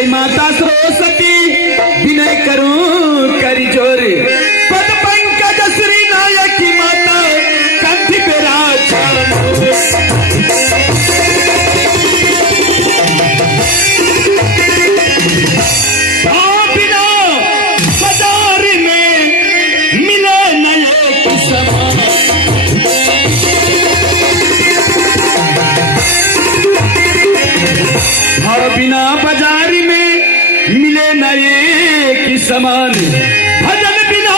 जय माता सरस्वती विनय करूं करी जोर पद पंकज श्री नायकी माता कंठ पे राजा बिना बाजार में मिले नए किस्म बिना बाजार में मिले नए की समान भजन बिना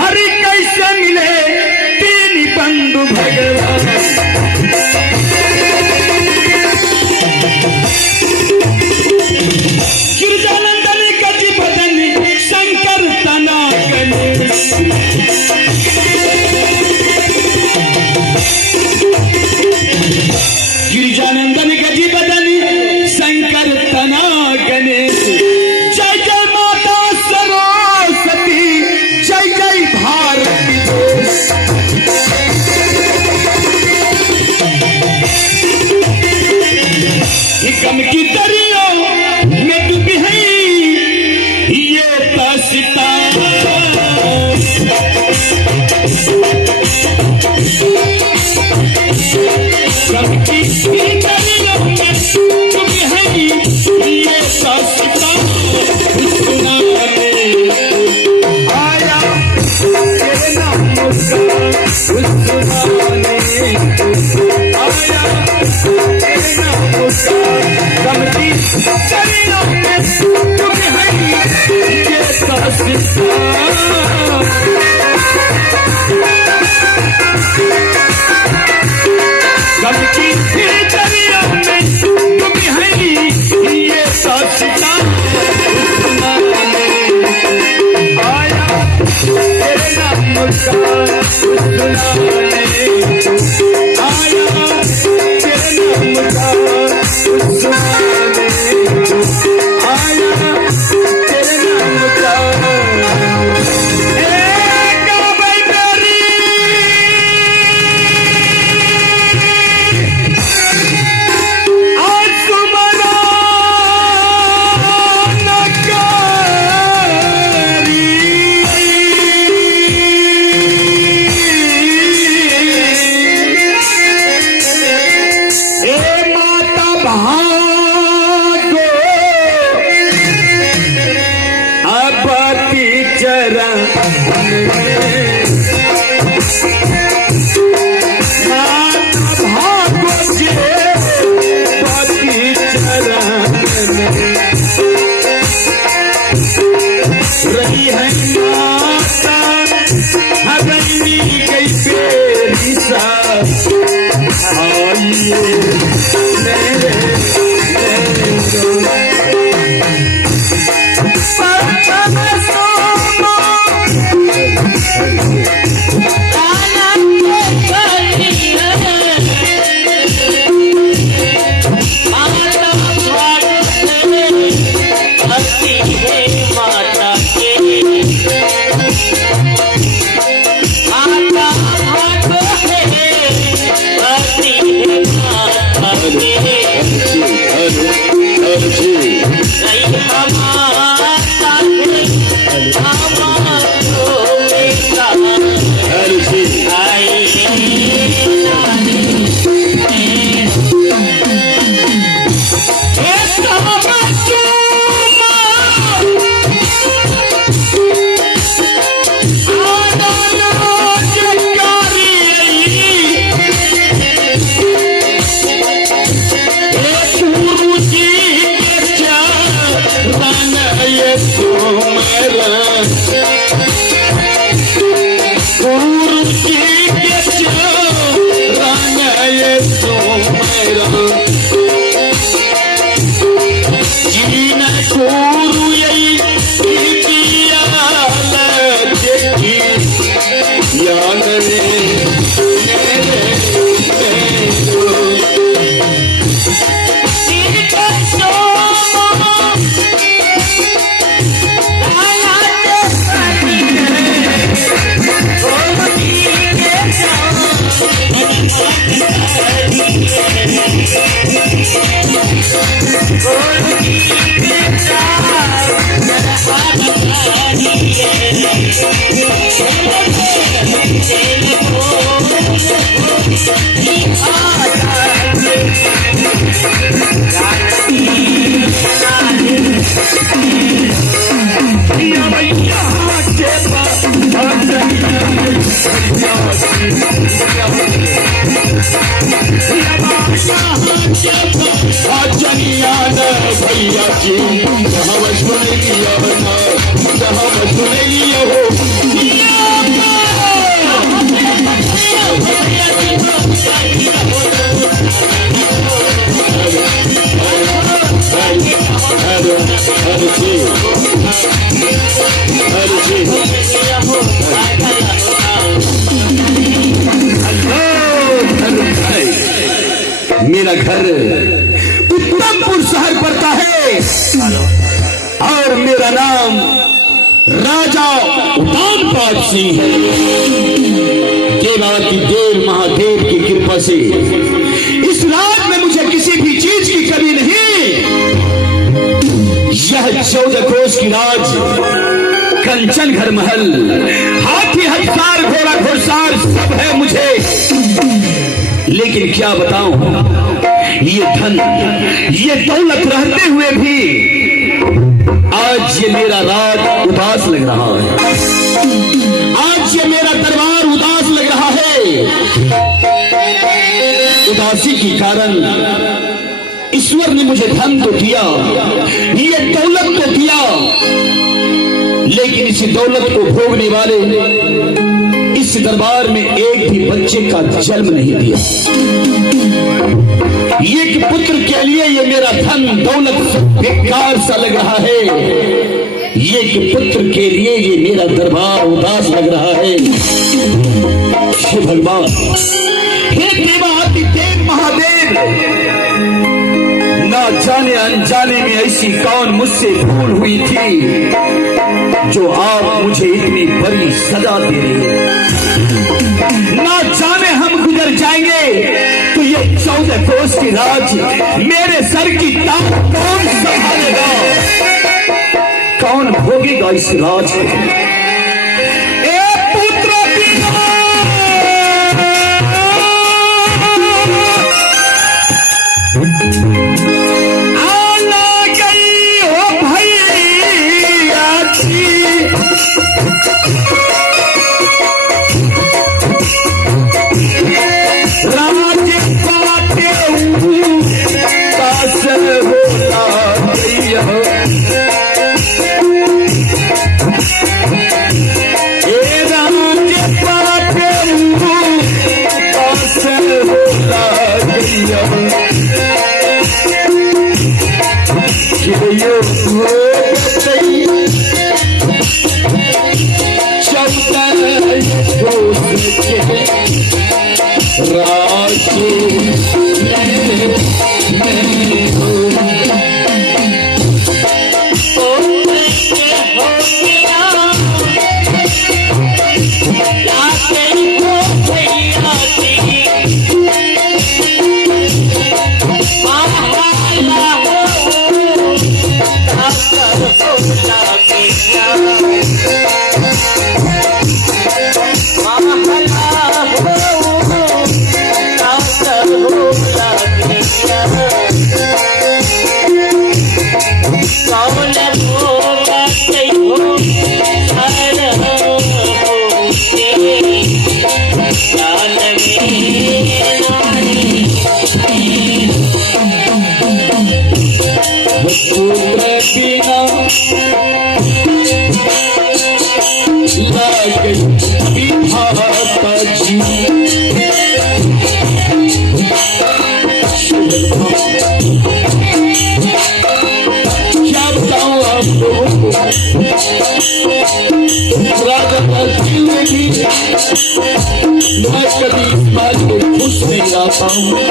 हरि कैसे मिले तीन बंधु भगवान गिरजानंदन गज भजन शंकर तना गणेश गिरजानंदन गज भजन शंकर तना गणेश जय जय माता सरस्वती जय जय भारती गम की दरियों में डूबी है ये तासिता गम की दरियों में डूबी है ये तासिता आया तेरे नाम का सुनाने आया तेरे नाम का कमती दरिया में तुम है ये तासिता कमती दरिया में तुम है ये तासिता आया तेरे नाम का सुनाने आया तेरे नाम का सुनाने आया तेरे नाम का भाई जी जहाँ सुनैया जहाँ सुनैया हो मेरा घर उत्तमपुर शहर पड़ता है और मेरा नाम राजा उदानपाद सिंह है। देवाती देव महादेव की कृपा से इस राज में मुझे किसी भी चीज की कमी नहीं। यह 14 कोस की राज, कंचन घर महल, हाथी हथियार घोड़ा घुड़सवार सब है मुझे। लेकिन क्या बताऊं, ये धन ये दौलत रहते हुए भी आज ये मेरा राज उदास लग रहा है। आज ये मेरा दरबार उदास लग रहा है। उदासी के कारण ईश्वर ने मुझे धन तो दिया, ये दौलत तो दिया, लेकिन इस दौलत को भोगने वाले इस दरबार में एक भी बच्चे का जन्म नहीं दिया। एक पुत्र के लिए ये मेरा धन दौलत बेकार सा लग रहा है। एक पुत्र के लिए ये मेरा दरबार उदास लग रहा है। हे भगवान, हे देवादिदेव महादेव, ना जाने अनजाने में ऐसी कौन मुझसे भूल हुई थी जो आप मुझे इतनी बड़ी सजा दे रही है। ना जाने हम गुजर जाएंगे तो ये 14 कोस की राज मेरे सर की ताक कौन संभालेगा, कौन भोगेगा इस राज को। मैं कभी इस बात को खुश नहीं रह पाऊंगा।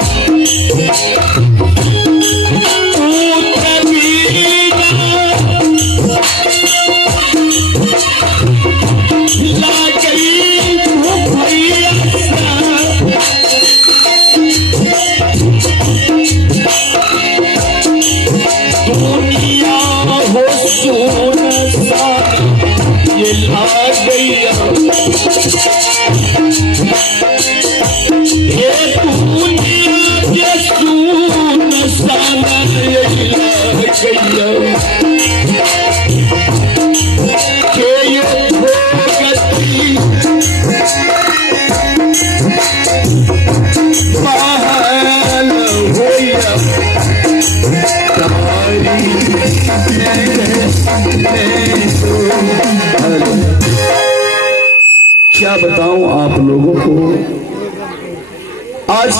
ये दुनिया के क्या बताऊं आप लोगों को, आज की